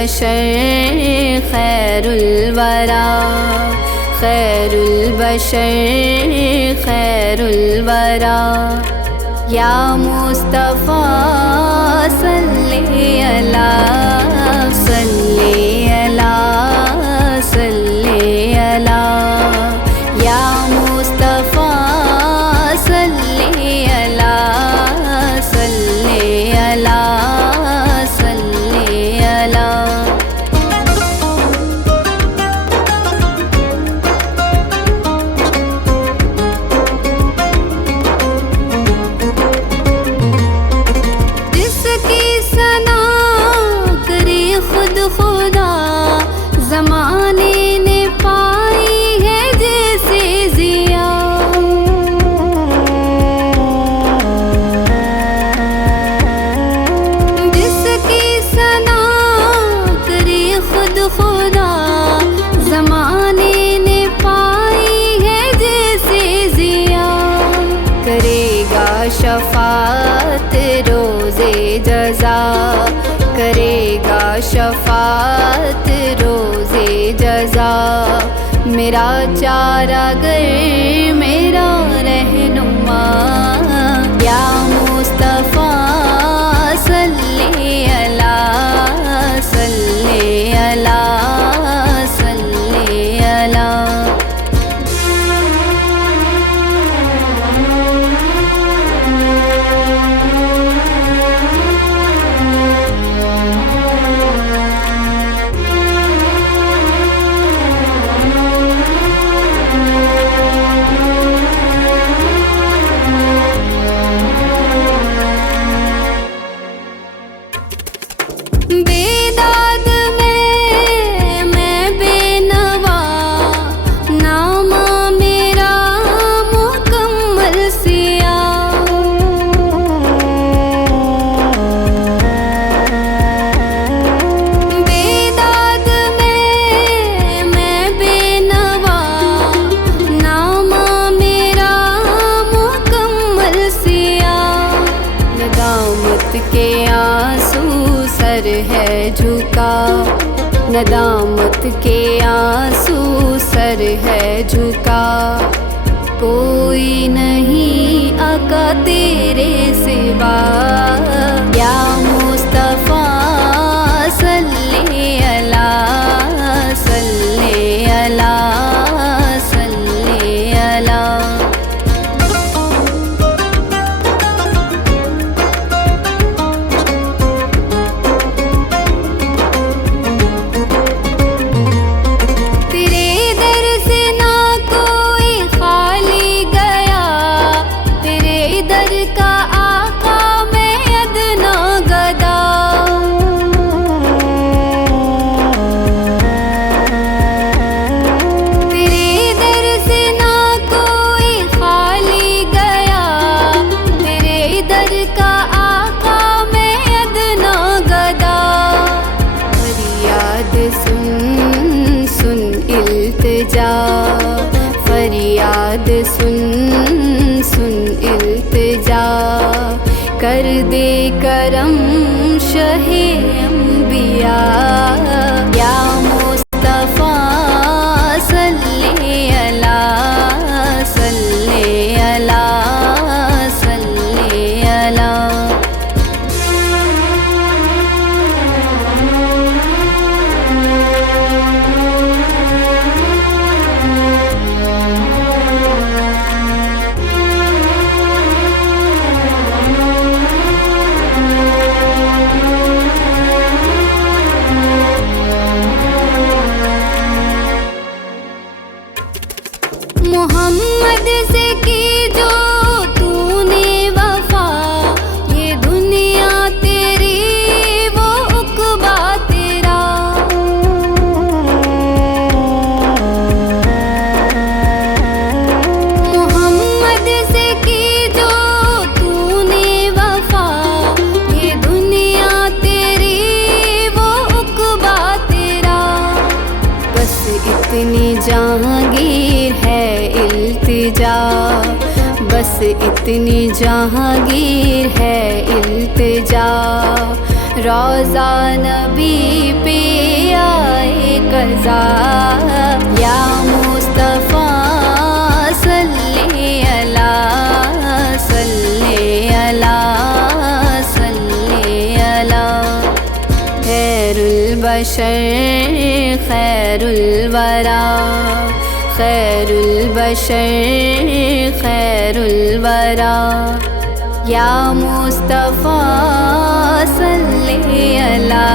बशर खैरुल वरा, खैरुल बशर खैरुल वरा। या मुस्तफ़ा सल्ली अला, सल्ली अला, सल्ली अला। या मुस्तफ़ा सल्ली अला, सल्ली अला, सल्ली अला। जिसकी सना करे खुद खुदा, ज़माने ने पाई है जैसे ज़िया। जिसकी सना करे खुद खुदा, ज़माने ने पाई है जैसे ज़िया। करेगा शफ़ाअत रोज़े जज़ा, करेगा शफ़ाअत रोज़े जज़ा। मेरा चारागर मेरा रहनुमा, या मुस्तफ़ा सल्ली अला, सल्ली अला, सल्ली अला। बेदाद मैं बेनवा, नामा मेरा मुकम्मल सिया। बेदाद मैं बेनवा, नामा मेरा मुकम्मल सिया। नदामत के आंसू सर है झुका, नदामत के आंसू सर है झुका। कोई नहीं आका तेरे सिवा। या मुस्तफ़ा सल्ली अला, सल्ली अला, सल्ली अला। फरियाद सुन सुन इल्तिजा। कर दे करम शहे अंबिया। या मुस्तफ़ा सल्ली अला, सल्ली अला, सल्ली अला। मोहम्मद से की जो तूने वफा, ये दुनिया तेरी वो उक़बा तेरा। मोहम्मद से की जो तूने वफा, ये दुनिया तेरी वो उक़बा तेरा। बस इतनी जहांगीर है इल्तिजा, बस इतनी जहांगीर है इल्तिजा। रोज़ा नबी पे आए कज़ा, या मुस्तफ़ा सल्ले अला सल्ले अला सल्ले अला। खैरुल बशर खैरुल वरा, खैरुल बशर खैरुल वरा, या मुस्तफ़ा सल्ले अला